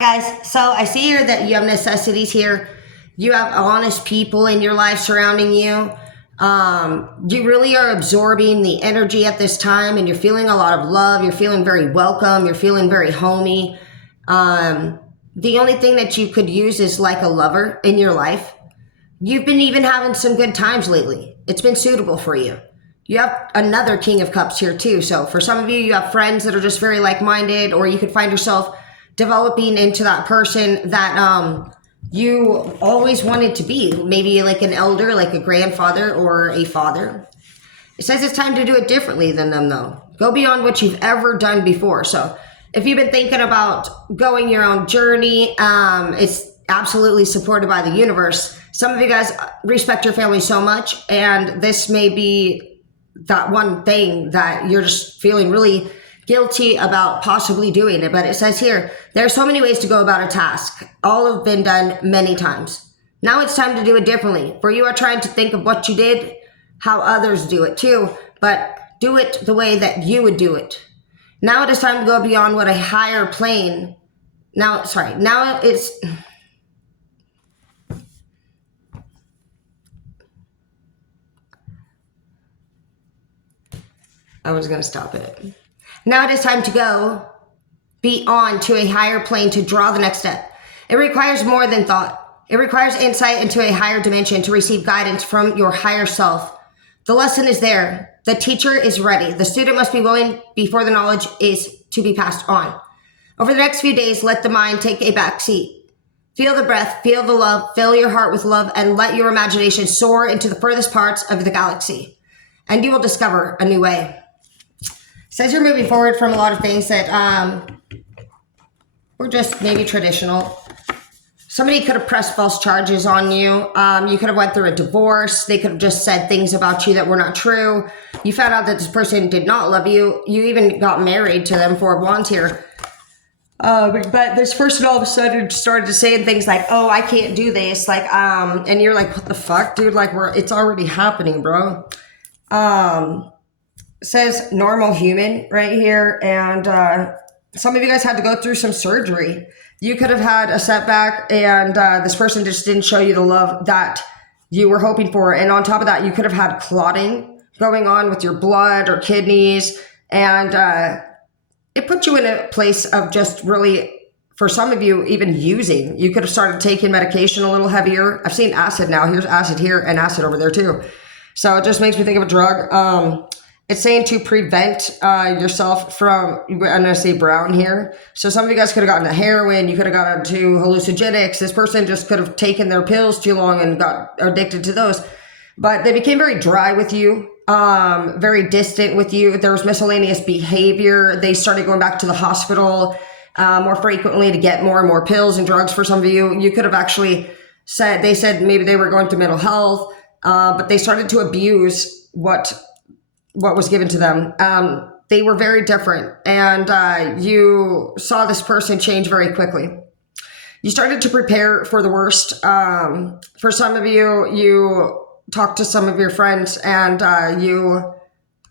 Guys, so I see here that you have necessities here. You have honest people in your life surrounding you. You really are absorbing the energy at this time, and you're feeling a lot of love. You're feeling very welcome. You're feeling very homey. The only thing that you could use is like a lover in your life. You've been even having some good times lately. It's been suitable for you. You have another King of Cups here too. So for some of you, you have friends that are just very like-minded, or you could find yourself developing into that person that you always wanted to be. Maybe like an elder, like a grandfather or a father. It says it's time to do it differently than them though. Go beyond what you've ever done before. So if you've been thinking about going your own journey, it's absolutely supported by the universe. Some of you guys respect your family so much, and this may be that one thing that you're just feeling really guilty about possibly doing it. But it says here, there are so many ways to go about a task. All have been done many times. Now it's time to do it differently. For you are trying to think of what you did, how others do it too, but do it the way that you would do it. Now it is time to go beyond what a higher plane. Now it's I was going to stop it. Now it is time to go beyond to a higher plane to draw the next step. It requires more than thought. It requires insight into a higher dimension to receive guidance from your higher self. The lesson is there. The teacher is ready. The student must be willing before the knowledge is to be passed on. Over the next few days, let the mind take a back seat. Feel the breath, feel the love, fill your heart with love, and let your imagination soar into the furthest parts of the galaxy. And you will discover a new way. Says you're moving forward from a lot of things that were just maybe traditional. Somebody could have pressed false charges on you. You could have went through a divorce. They could have just said things about you that were not true. You found out that this person did not love you. You even got married to them for a volunteer. But this person all of a sudden started saying things like, "Oh, I can't do this." And you're like, "What the fuck, dude? It's already happening, bro." Says normal human right here, and some of you guys had to go through some surgery. You could have had a setback, and this person just didn't show you the love that you were hoping for. And on top of that, you could have had clotting going on with your blood or kidneys, and it put you in a place of just really, for some of you, even using. You could have started taking medication a little heavier. I've seen acid now. Here's acid here and acid over there too. So it just makes me think of a drug. It's saying to prevent yourself from, I'm going to say brown here. So some of you guys could have gotten to heroin. You could have gotten to hallucinogenics. This person just could have taken their pills too long and got addicted to those. But they became very dry with you, very distant with you. There was miscellaneous behavior. They started going back to the hospital more frequently to get more and more pills and drugs for some of you. You could have actually they said maybe they were going through mental health, but they started to abuse what was given to them. They were very different, and you saw this person change very quickly. You started to prepare for the worst. For some of you, you talked to some of your friends, and you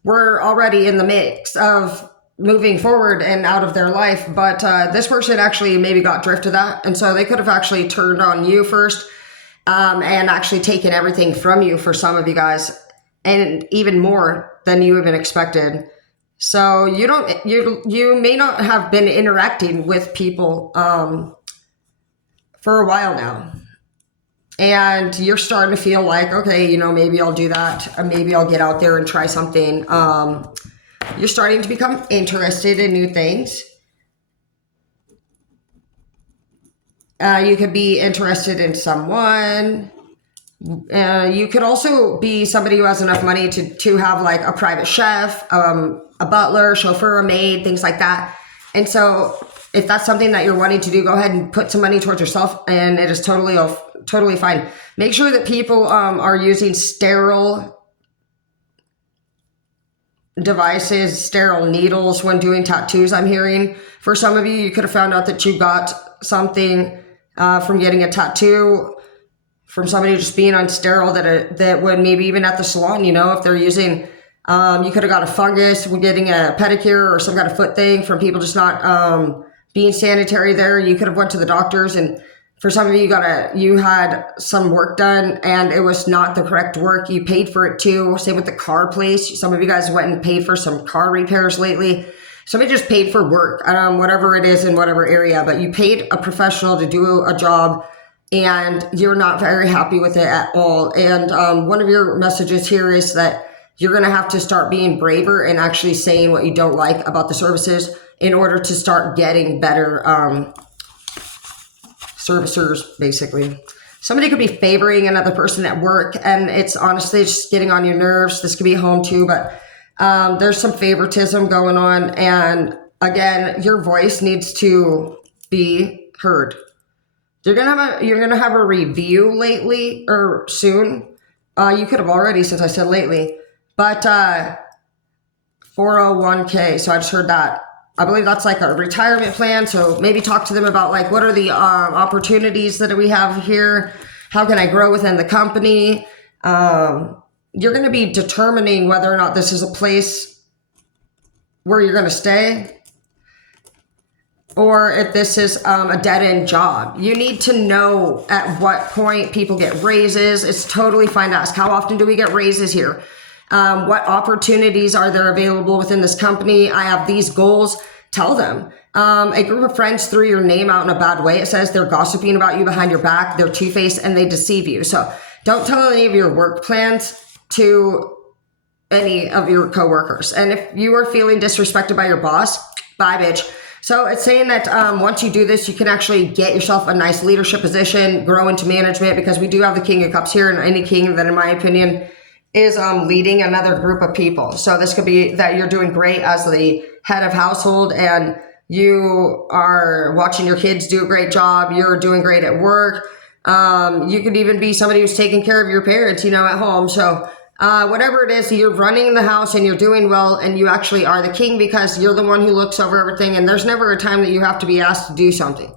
were already in the mix of moving forward and out of their life, but this person actually maybe got drift to that, and so they could have actually turned on you first, and actually taken everything from you for some of you guys, and even more than you even expected. So you may not have been interacting with people for a while now, and you're starting to feel like, okay, maybe I'll do that, or maybe I'll get out there and try something. You're starting to become interested in new things. You could be interested in someone. You could also be somebody who has enough money to have like a private chef, a butler, chauffeur, a maid, things like that. And so if that's something that you're wanting to do, go ahead and put some money towards yourself, and it is totally fine. Make sure that people are using sterile devices, sterile needles when doing tattoos. I'm hearing for some of you, you could have found out that you got something from getting a tattoo from somebody just being on sterile that would maybe even at the salon, if they're using You could have got a fungus when getting a pedicure or some kind of foot thing from people just not being sanitary there. You could have went to the doctors, and for some of you, you had some work done and it was not the correct work. You paid for it too. Same with the car place. Some of you guys went and paid for some car repairs lately. Somebody just paid for work, whatever it is in whatever area, but you paid a professional to do a job and you're not very happy with it at all. And one of your messages here is that you're going to have to start being braver and actually saying what you don't like about the services in order to start getting better servicers, basically. Somebody could be favoring another person at work, and it's honestly just getting on your nerves. This could be home too, but there's some favoritism going on. And again, your voice needs to be heard. You're gonna have a review lately or soon. You could have already, since I said lately, but 401k. So I just heard that. I believe that's like a retirement plan. So maybe talk to them about like, what are the opportunities that we have here? How can I grow within the company? You're going to be determining whether or not this is a place where you're going to stay, or if this is a dead-end job. You need to know at what point people get raises. It's totally fine to ask, how often do we get raises here? What opportunities are there available within this company? I have these goals. Tell them. A group of friends threw your name out in a bad way. It says they're gossiping about you behind your back. They're two-faced and they deceive you. So don't tell any of your work plans to any of your coworkers. And if you are feeling disrespected by your boss, bye, bitch. So it's saying that once you do this, you can actually get yourself a nice leadership position, grow into management, because we do have the King of Cups here, and any king that, in my opinion, is leading another group of people. So this could be that you're doing great as the head of household and you are watching your kids do a great job. You're doing great at work. You could even be somebody who's taking care of your parents, at home. So whatever it is, you're running the house and you're doing well, and you actually are the king because you're the one who looks over everything. And there's never a time that you have to be asked to do something.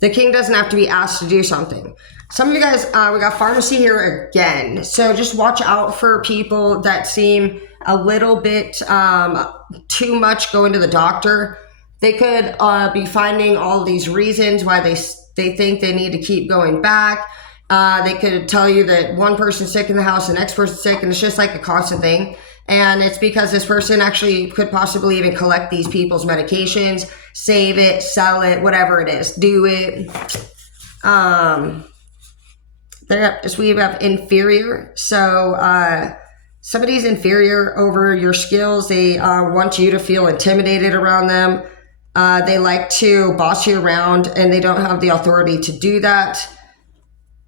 The king doesn't have to be asked to do something. Some of you guys, we got pharmacy here again. So just watch out for people that seem a little bit too much going to the doctor. They could be finding all these reasons why they think they need to keep going back. They could tell you that one person's sick in the house, the next person's sick, and it's just like a constant thing. And it's because this person actually could possibly even collect these people's medications, save it, sell it, whatever it is, do it. We have inferior. So somebody's inferior over your skills. They want you to feel intimidated around them. They like to boss you around, and they don't have the authority to do that.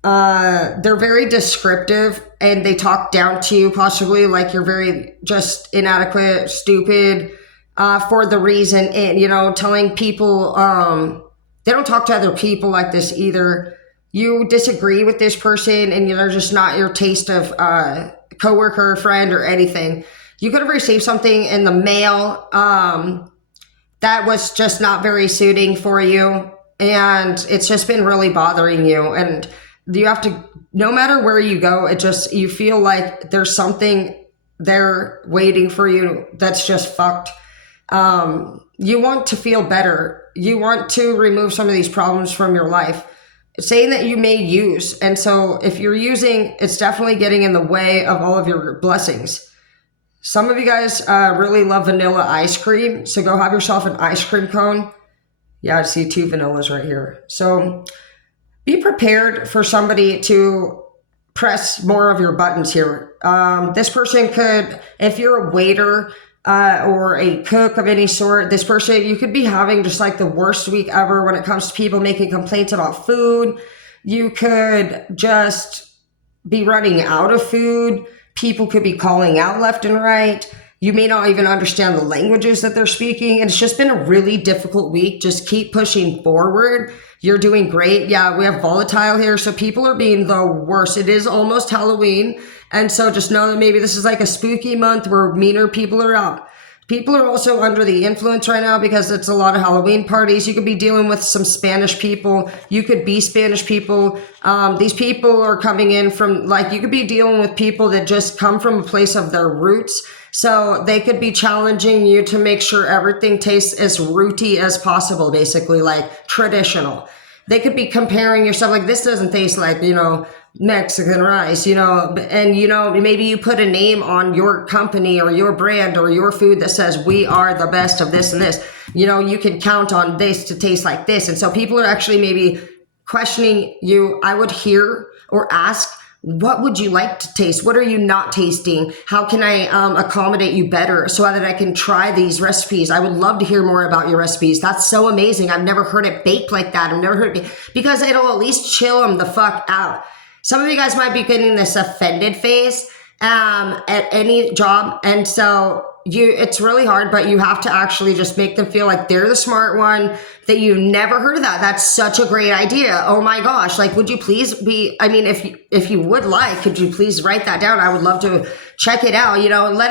They're very descriptive, and they talk down to you, possibly like you're very just inadequate, stupid, for the reason, and, telling people, they don't talk to other people like this either. You disagree with this person and they're just not your taste of coworker, friend, or anything. You could have received something in the mail that was just not very suiting for you, and it's just been really bothering you. And you have to, no matter where you go, you feel like there's something there waiting for you that's just fucked. You want to feel better. You want to remove some of these problems from your life. Saying that you may use. And so if you're using, it's definitely getting in the way of all of your blessings. Some of you guys really love vanilla ice cream. So go have yourself an ice cream cone. Yeah, I see 2 vanillas right here. So be prepared for somebody to press more of your buttons here. This person could, if you're a waiter, or a cook of any sort, this person, you could be having just like the worst week ever when it comes to people making complaints about food. You could just be running out of food. People could be calling out left and right. You may not even understand the languages that they're speaking. And it's just been a really difficult week. Just keep pushing forward. You're doing great. Yeah, we have volatile here. So people are being the worst. It is almost Halloween. And so just know that maybe this is like a spooky month where meaner people are out. People are also under the influence right now because it's a lot of Halloween parties. You could be dealing with some Spanish people. You could be Spanish people. These people are coming in from, you could be dealing with people that just come from a place of their roots. So they could be challenging you to make sure everything tastes as rooty as possible, basically like traditional. They could be comparing yourself like, this doesn't taste like, Mexican rice, and maybe you put a name on your company or your brand or your food that says we are the best of this and this. You can count on this to taste like this. And so people are actually maybe questioning you. I would hear or ask, what would you like to taste? What are you not tasting? How can I accommodate you better so that I can try these recipes? I would love to hear more about your recipes. That's so amazing. I've never heard it baked like that. I've never heard it because it'll at least chill them the fuck out. Some of you guys might be getting this offended face at any job. And so it's really hard, but you have to actually just make them feel like they're the smart one, that you never heard of that. That's such a great idea. Oh my gosh. Like, would you please if you would like, could you please write that down? I would love to check it out, and let them